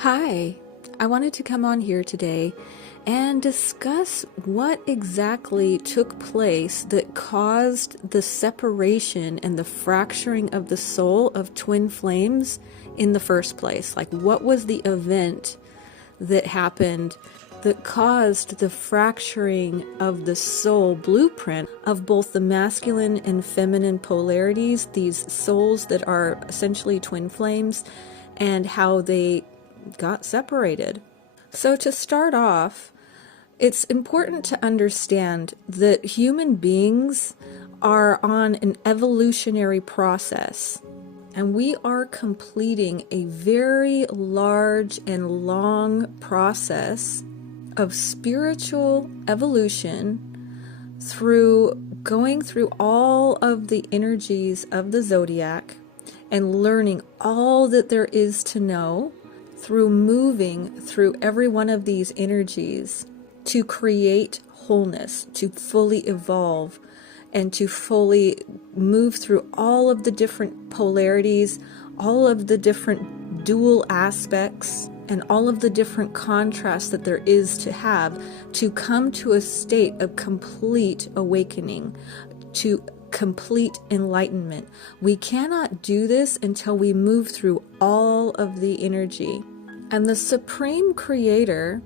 Hi, I wanted to come on here today and discuss what exactly took place that caused the separation and the fracturing of the soul of twin flames in the first place. Like, what was the event that happened that caused the fracturing of the soul blueprint of both the masculine and feminine polarities, these souls that are essentially twin flames, and how they got separated. So to start off, it's important to understand that human beings are on an evolutionary process, and we are completing a very large and long process of spiritual evolution through going through all of the energies of the zodiac and learning all that there is to know through moving through every one of these energies to create wholeness, to fully evolve, and to fully move through all of the different polarities, all of the different dual aspects, and all of the different contrasts that there is to have to come to a state of complete awakening, to complete enlightenment. We cannot do this until we move through all of the energy. And the Supreme Creator,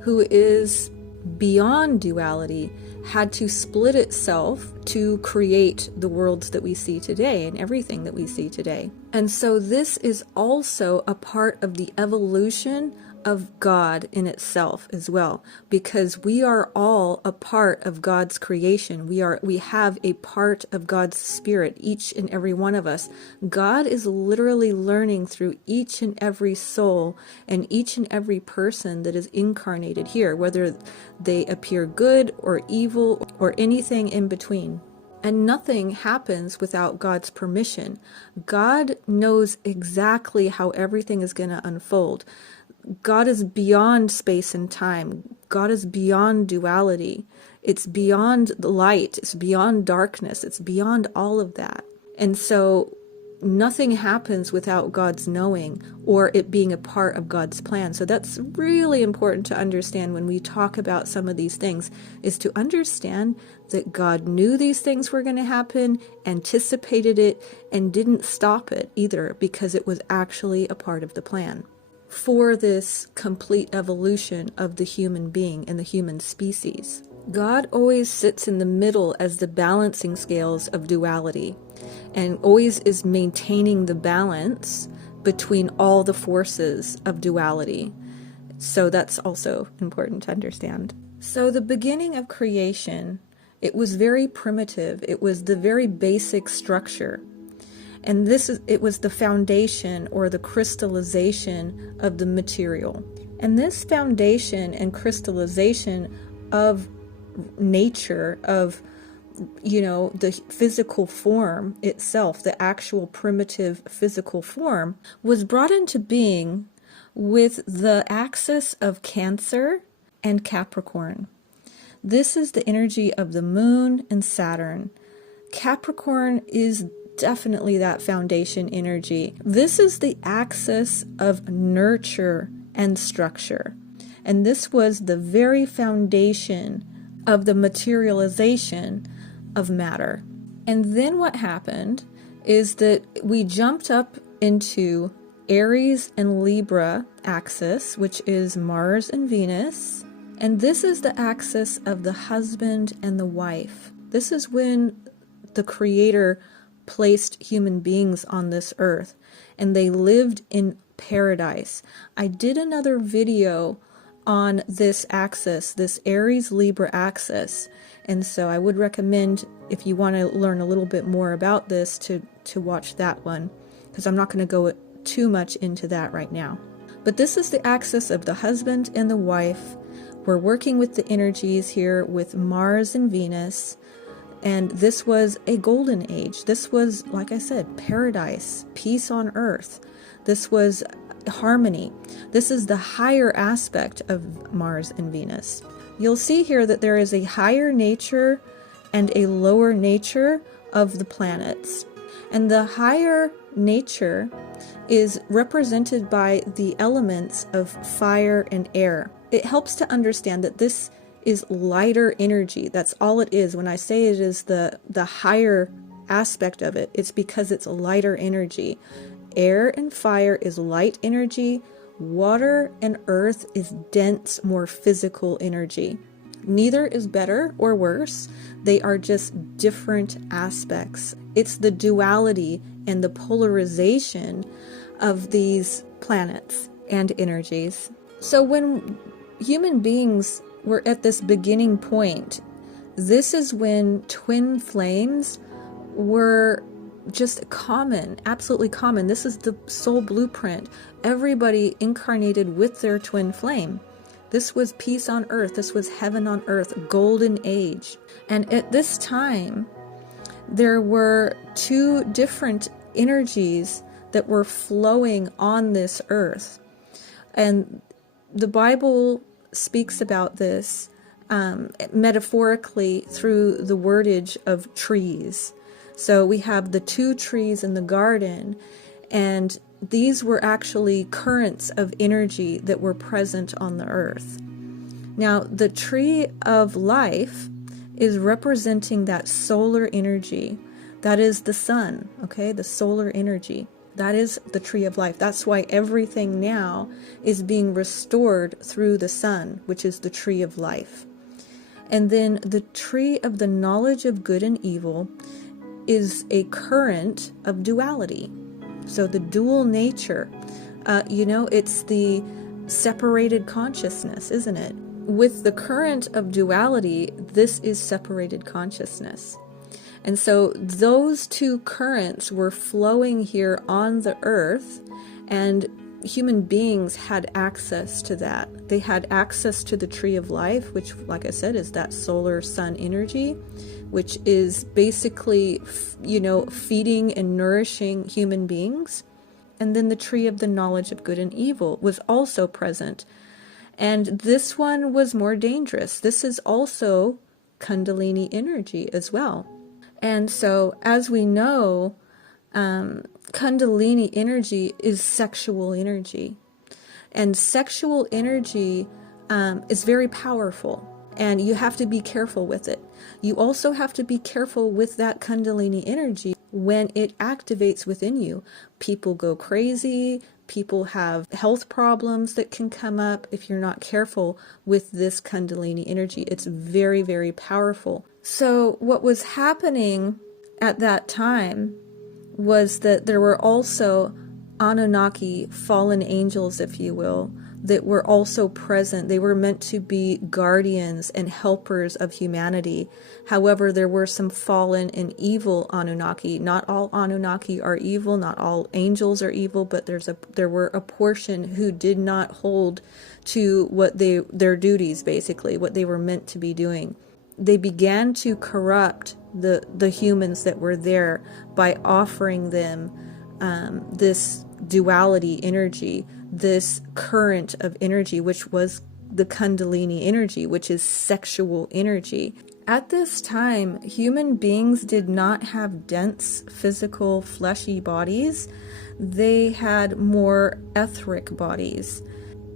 who is beyond duality, had to split itself to create the worlds that we see today and everything that we see today. And so this is also a part of the evolution of God in itself as well, because we are all a part of God's creation. We have a part of God's spirit, each and every one of us. God is literally learning through each and every soul and each and every person that is incarnated here, whether they appear good or evil or anything in between. And nothing happens without God's permission. God knows exactly how everything is going to unfold. God is beyond space and time. God is beyond duality. It's beyond the light. It's beyond darkness. It's beyond all of that. And so nothing happens without God's knowing or it being a part of God's plan. So that's really important to understand when we talk about some of these things, is to understand that God knew these things were going to happen, anticipated it, and didn't stop it either, because it was actually a part of the plan for this complete evolution of the human being and the human species. God always sits in the middle as the balancing scales of duality, and always is maintaining the balance between all the forces of duality. So that's also important to understand. So the beginning of creation, it was very primitive. It was the very basic structure. And it was the foundation or the crystallization of the material. And this foundation and crystallization of nature, of, the physical form itself, the actual primitive physical form, was brought into being with the axis of Cancer and Capricorn. This is the energy of the moon and Saturn. Capricorn is definitely that foundation energy. This is the axis of nurture and structure. And this was the very foundation of the materialization of matter. And then what happened is that we jumped up into Aries and Libra axis, which is Mars and Venus. And this is the axis of the husband and the wife. This is when the Creator placed human beings on this earth, and they lived in paradise. I did another video on this axis, this Aries-Libra axis, and so I would recommend, if you want to learn a little bit more about this, to watch that one, because I'm not going to go too much into that right now. But this is the axis of the husband and the wife. We're working with the energies here with Mars and Venus. And this was a golden age. This was, like I said, paradise, peace on earth. This was harmony. This is the higher aspect of Mars and Venus. You'll see here that there is a higher nature and a lower nature of the planets. And the higher nature is represented by the elements of fire and air. It helps to understand that this is lighter energy. That's all it is. When I say it is the higher aspect of it, it's because it's lighter energy. Air and fire is light energy. Water and earth is dense, more physical energy. Neither is better or worse. They are just different aspects. It's the duality and the polarization of these planets and energies. So when human beings were at this beginning point, this is when twin flames were just common, absolutely common. This is the soul blueprint. Everybody incarnated with their twin flame. This was peace on earth. This was heaven on earth, golden age. And at this time, there were two different energies that were flowing on this earth. And the Bible speaks about this metaphorically through the wordage of trees. So we have the two trees in the garden, and these were actually currents of energy that were present on the earth. Now, the tree of life is representing that solar energy. That is the sun, okay? The solar energy. That is the tree of life. That's why everything now is being restored through the sun, which is the tree of life. And then the tree of the knowledge of good and evil is a current of duality. So the dual nature, it's the separated consciousness, isn't it? With the current of duality, this is separated consciousness. And so those two currents were flowing here on the earth, and human beings had access to that. They had access to the tree of life, which, like I said, is that solar sun energy, which is basically, feeding and nourishing human beings. And then the tree of the knowledge of good and evil was also present. And this one was more dangerous. This is also Kundalini energy as well. And so, as we know, Kundalini energy is sexual energy. And sexual energy is very powerful. And you have to be careful with it. You also have to be careful with that Kundalini energy when it activates within you. People go crazy. People have health problems that can come up if you're not careful with this Kundalini energy. It's very, very powerful. So what was happening at that time was that there were also Anunnaki fallen angels, if you will, that were also present. They were meant to be guardians and helpers of humanity. However, there were some fallen and evil Anunnaki. Not all Anunnaki are evil, not all angels are evil, but there were a portion who did not hold to what their duties, basically, what they were meant to be doing. They began to corrupt the humans that were there by offering them this duality energy, this current of energy, which was the Kundalini energy, which is sexual energy. At this time, human beings did not have dense, physical, fleshy bodies. They had more etheric bodies.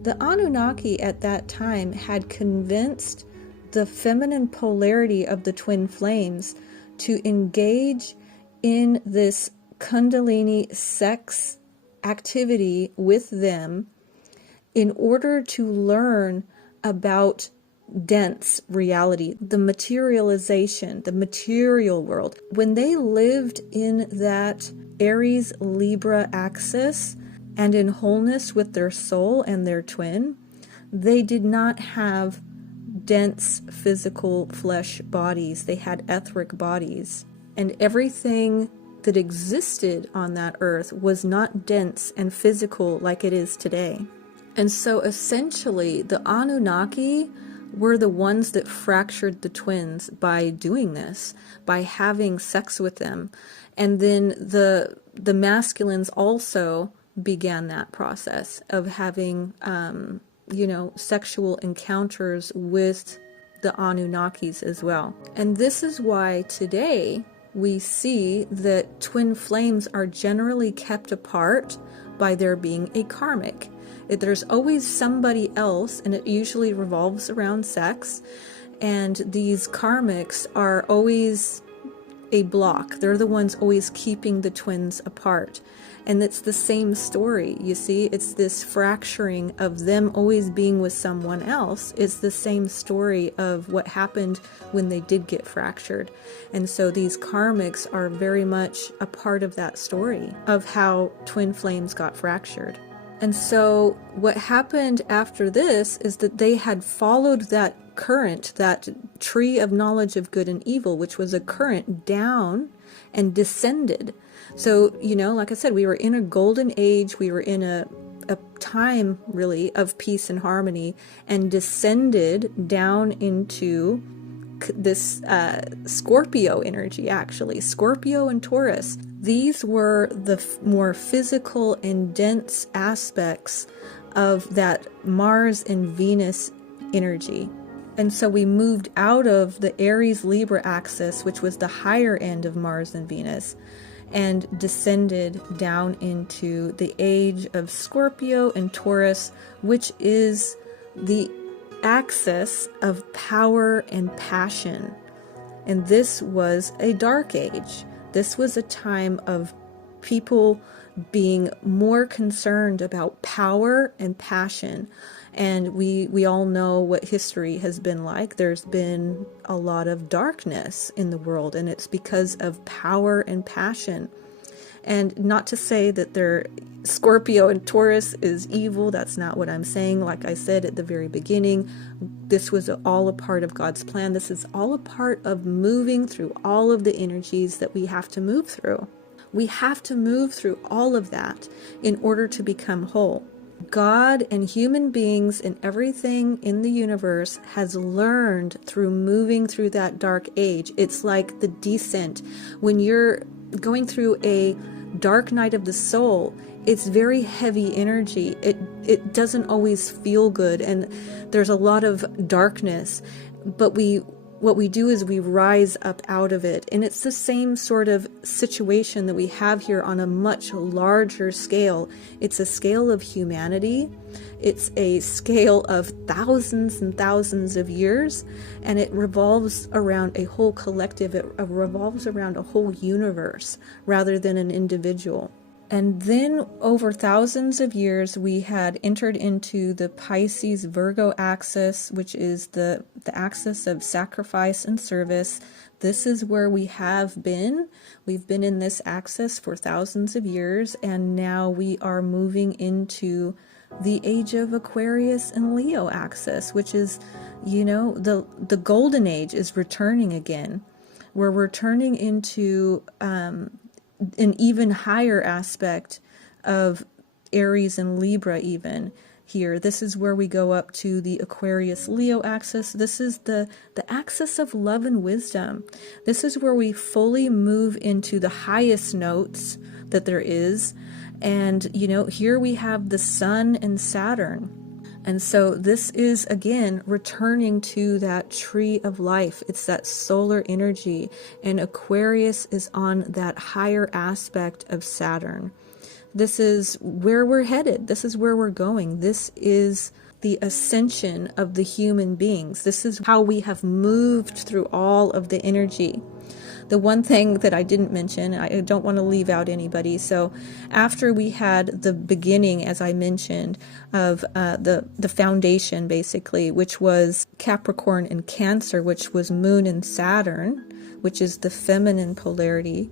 The Anunnaki at that time had convinced the feminine polarity of the twin flames to engage in this Kundalini sex activity with them in order to learn about dense reality, the materialization, the material world. When they lived in that Aries Libra axis and in wholeness with their soul and their twin, they did not have dense physical flesh bodies. They had etheric bodies. And everything that existed on that earth was not dense and physical like it is today. And so essentially, the Anunnaki were the ones that fractured the twins by doing this, by having sex with them. And then the masculines also began that process of having sexual encounters with the Anunnakis as well. And this is why today we see that twin flames are generally kept apart by there being a karmic. There's always somebody else, and it usually revolves around sex, and these karmics are always a block. They're the ones always keeping the twins apart. And it's the same story, you see? It's this fracturing of them always being with someone else. It's the same story of what happened when they did get fractured. And so these karmics are very much a part of that story of how twin flames got fractured. And so what happened after this is that they had followed that current, that tree of knowledge of good and evil, which was a current, down and descended. So, like I said, we were in a golden age, we were in a time really of peace and harmony, and descended down into this Scorpio energy, actually. Scorpio and Taurus. These were the more physical and dense aspects of that Mars and Venus energy. And so we moved out of the Aries-Libra axis, which was the higher end of Mars and Venus, and descended down into the age of Scorpio and Taurus, which is the axis of power and passion. And this was a dark age. This was a time of people being more concerned about power and passion. And we all know what history has been like. There's been a lot of darkness in the world, and it's because of power and passion. And not to say that Scorpio and Taurus is evil. That's not what I'm saying. Like I said at the very beginning, this was all a part of God's plan. This is all a part of moving through all of the energies that we have to move through. We have to move through all of that in order to become whole. God and human beings and everything in the universe has learned through moving through that dark age. It's like the descent. When you're going through a dark night of the soul, it's very heavy energy. It doesn't always feel good, and there's a lot of darkness. But what we do is we rise up out of it. And it's the same sort of situation that we have here on a much larger scale. It's a scale of humanity. It's a scale of thousands and thousands of years. And it revolves around a whole collective. It revolves around a whole universe rather than an individual. And then over thousands of years, we had entered into the Pisces-Virgo axis, which is the axis of sacrifice and service. This is where we have been. We've been in this axis for thousands of years, and now we are moving into the age of Aquarius and Leo axis, which is, the golden age is returning again. We're returning into an even higher aspect of Aries and Libra even here. This is where we go up to the Aquarius-Leo axis. This is the axis of love and wisdom. This is where we fully move into the highest notes that there is. And, here we have the Sun and Saturn. And so this is, again, returning to that tree of life. It's that solar energy. And Aquarius is on that higher aspect of Saturn. This is where we're headed. This is where we're going. This is the ascension of the human beings. This is how we have moved through all of the energy. The one thing that I didn't mention, I don't want to leave out anybody. So after we had the beginning, as I mentioned, of the foundation, basically, which was Capricorn and Cancer, which was Moon and Saturn, which is the feminine polarity.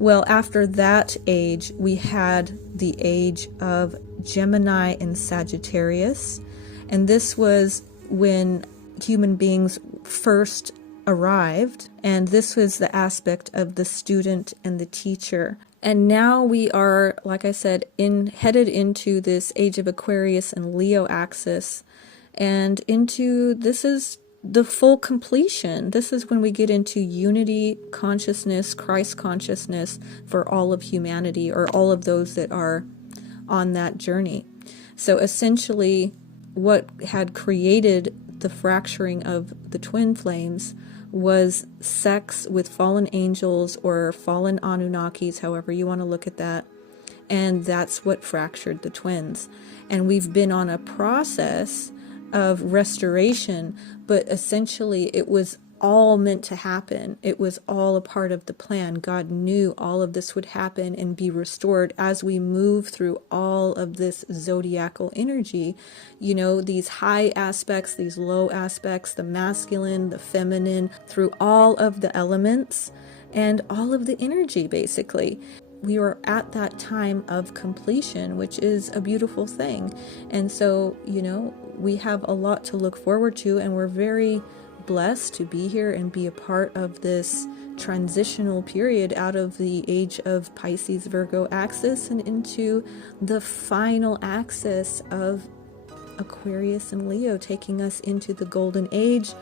Well, after that age, we had the age of Gemini and Sagittarius. And this was when human beings first arrived, and this was the aspect of the student and the teacher. And now we are, like I said, headed into this age of Aquarius and Leo axis, and this is the full completion. This is when we get into unity consciousness, Christ consciousness for all of humanity, or all of those that are on that journey. So essentially, what had created the fracturing of the twin flames was sex with fallen angels or fallen Anunnakis, however you want to look at that. And that's what fractured the twins. And we've been on a process of restoration, but essentially it was all meant to happen. It was all a part of the plan. God knew all of this would happen and be restored as we move through all of this zodiacal energy. You know, these high aspects, these low aspects, the masculine, the feminine, through all of the elements and all of the energy, basically. We are at that time of completion, which is a beautiful thing. And so, you know, we have a lot to look forward to, and we're very blessed to be here and be a part of this transitional period out of the age of Pisces Virgo axis and into the final axis of Aquarius and Leo, taking us into the golden age,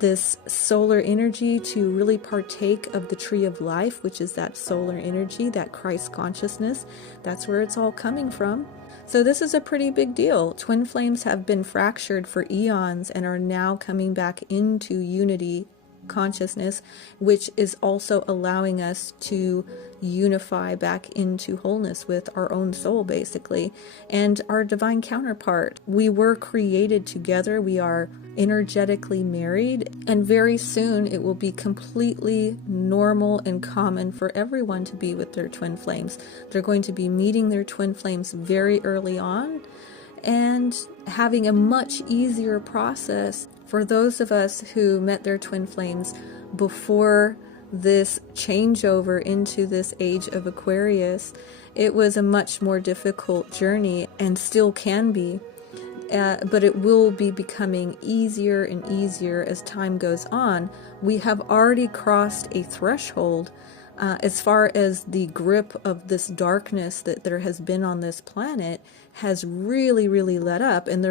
this solar energy to really partake of the tree of life, which is that solar energy, that Christ consciousness. That's where it's all coming from. So this is a pretty big deal. Twin flames have been fractured for eons and are now coming back into unity consciousness, which is also allowing us to unify back into wholeness with our own soul, basically, and our divine counterpart. We were created together. We are energetically married, and very soon it will be completely normal and common for everyone to be with their twin flames. They're going to be meeting their twin flames very early on and having a much easier process. For those of us who met their twin flames before this changeover into this age of Aquarius, it was a much more difficult journey and still can be. But it will be becoming easier and easier as time goes on. We have already crossed a threshold as far as the grip of this darkness that there has been on this planet has really, really let up, and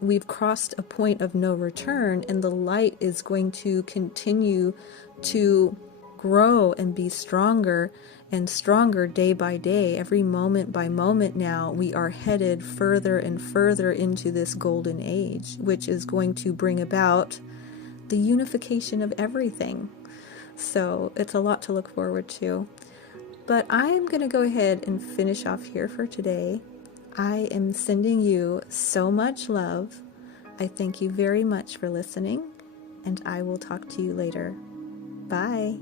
we've crossed a point of no return, and the light is going to continue to grow and be stronger and stronger day by day. Every moment by moment now, we are headed further and further into this golden age, which is going to bring about the unification of everything. So it's a lot to look forward to. But I'm going to go ahead and finish off here for today. I am sending you so much love. I thank you very much for listening, and I will talk to you later. Bye.